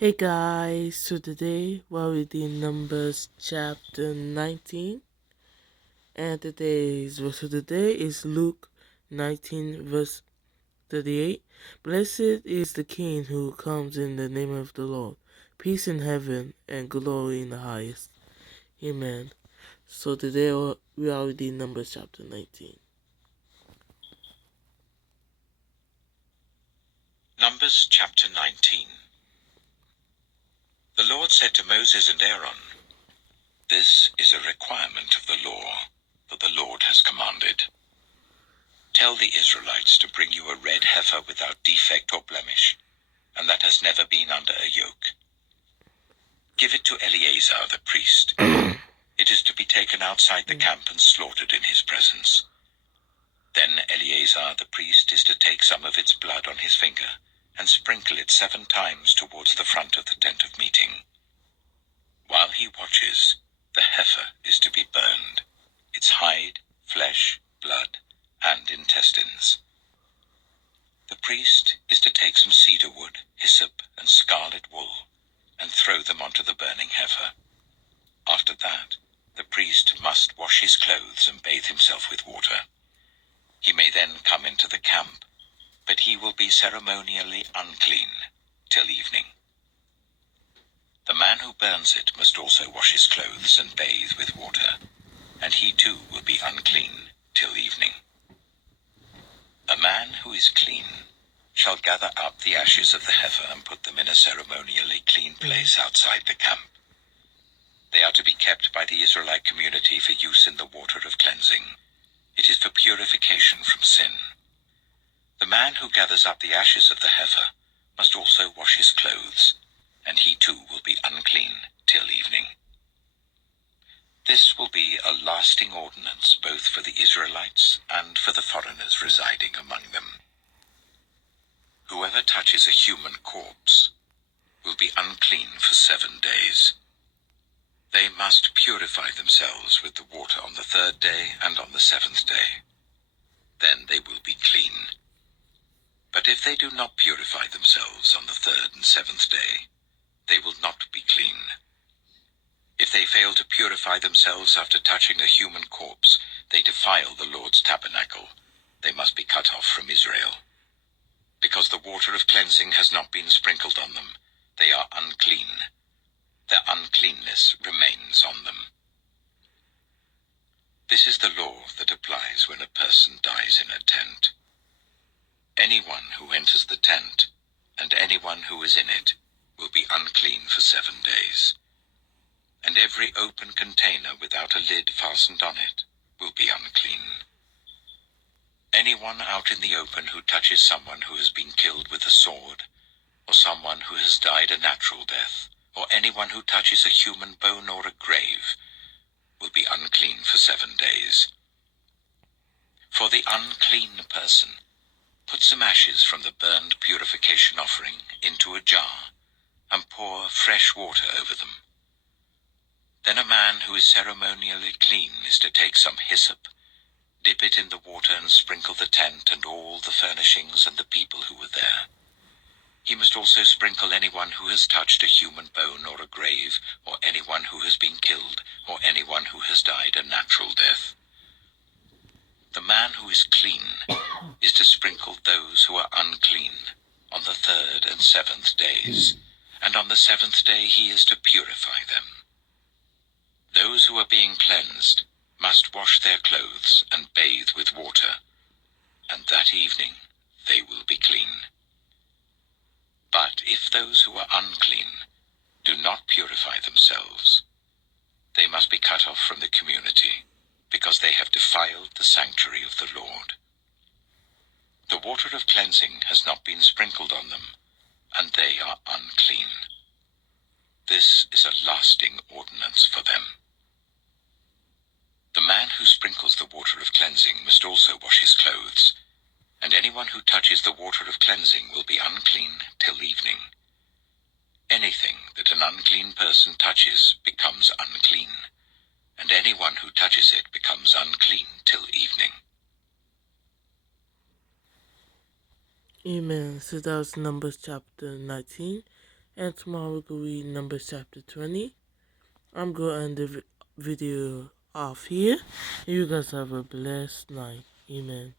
Hey guys, so today we're reading Numbers chapter 19, and today's verse of the day is Luke 19 verse 38. Blessed is the King who comes in the name of the Lord, peace in heaven and glory in the highest. Amen. So today we are reading Numbers chapter 19. Numbers chapter 19. The Lord said to Moses and Aaron, "This is a requirement of the law that the Lord has commanded. Tell the Israelites to bring you a red heifer without defect or blemish, and that has never been under a yoke. Give it to Eleazar the priest. It is to be taken outside the camp and slaughtered in his presence. Then Eleazar the priest is to take some of its blood on his finger and sprinkle it 7 times towards the front of the tent of meeting. While he watches, the heifer is to be burned, its hide, flesh, blood, and intestines. The priest is to take some cedar wood, hyssop, and scarlet wool, and throw them onto the burning heifer. After that, the priest must wash his clothes and bathe himself with water. He may then come into the camp, but he will be ceremonially unclean till evening. The man who burns it must also wash his clothes and bathe with water, and he too will be unclean till evening. A man who is clean shall gather up the ashes of the heifer and put them in a ceremonially clean place outside the camp. They are to be kept by the Israelite community for use in the water of cleansing. It is for purification from sin. The man who gathers up the ashes of the heifer must also wash his clothes, and he too will be unclean till evening. This will be a lasting ordinance both for the Israelites and for the foreigners residing among them. Whoever touches a human corpse will be unclean for 7 days. They must purify themselves with the water on the 3rd day and on the 7th day. Then they will be clean. But if they do not purify themselves on the 3rd and 7th day, they will not be clean. If they fail to purify themselves after touching a human corpse, they defile the Lord's tabernacle. They must be cut off from Israel. Because the water of cleansing has not been sprinkled on them, they are unclean. Their uncleanness remains on them. This is the law that applies when a person dies in a tent. Anyone who enters the tent, and anyone who is in it, will be unclean for 7 days. And every open container without a lid fastened on it will be unclean. Anyone out in the open who touches someone who has been killed with a sword, or someone who has died a natural death, or anyone who touches a human bone or a grave, will be unclean for 7 days. For the unclean person, put some ashes from the burned purification offering into a jar, and pour fresh water over them. Then a man who is ceremonially clean is to take some hyssop, dip it in the water and sprinkle the tent and all the furnishings and the people who were there. He must also sprinkle anyone who has touched a human bone or a grave, or anyone who has been killed, or anyone who has died a natural death. The man who is clean is to sprinkle those who are unclean on the 3rd and 7th days, and on the 7th day he is to purify them. Those who are being cleansed must wash their clothes and bathe with water, and that evening they will be clean. But if those who are unclean do not purify themselves, they must be cut off from the community, because they have defiled the sanctuary of the Lord. The water of cleansing has not been sprinkled on them, and they are unclean. This is a lasting ordinance for them. The man who sprinkles the water of cleansing must also wash his clothes, and anyone who touches the water of cleansing will be unclean till evening. Anything that an unclean person touches becomes unclean, and anyone who touches it becomes unclean till evening. Amen. So that was Numbers chapter 19. And tomorrow we're going to read Numbers chapter 20. I'm going to end the video off here. You guys have a blessed night. Amen.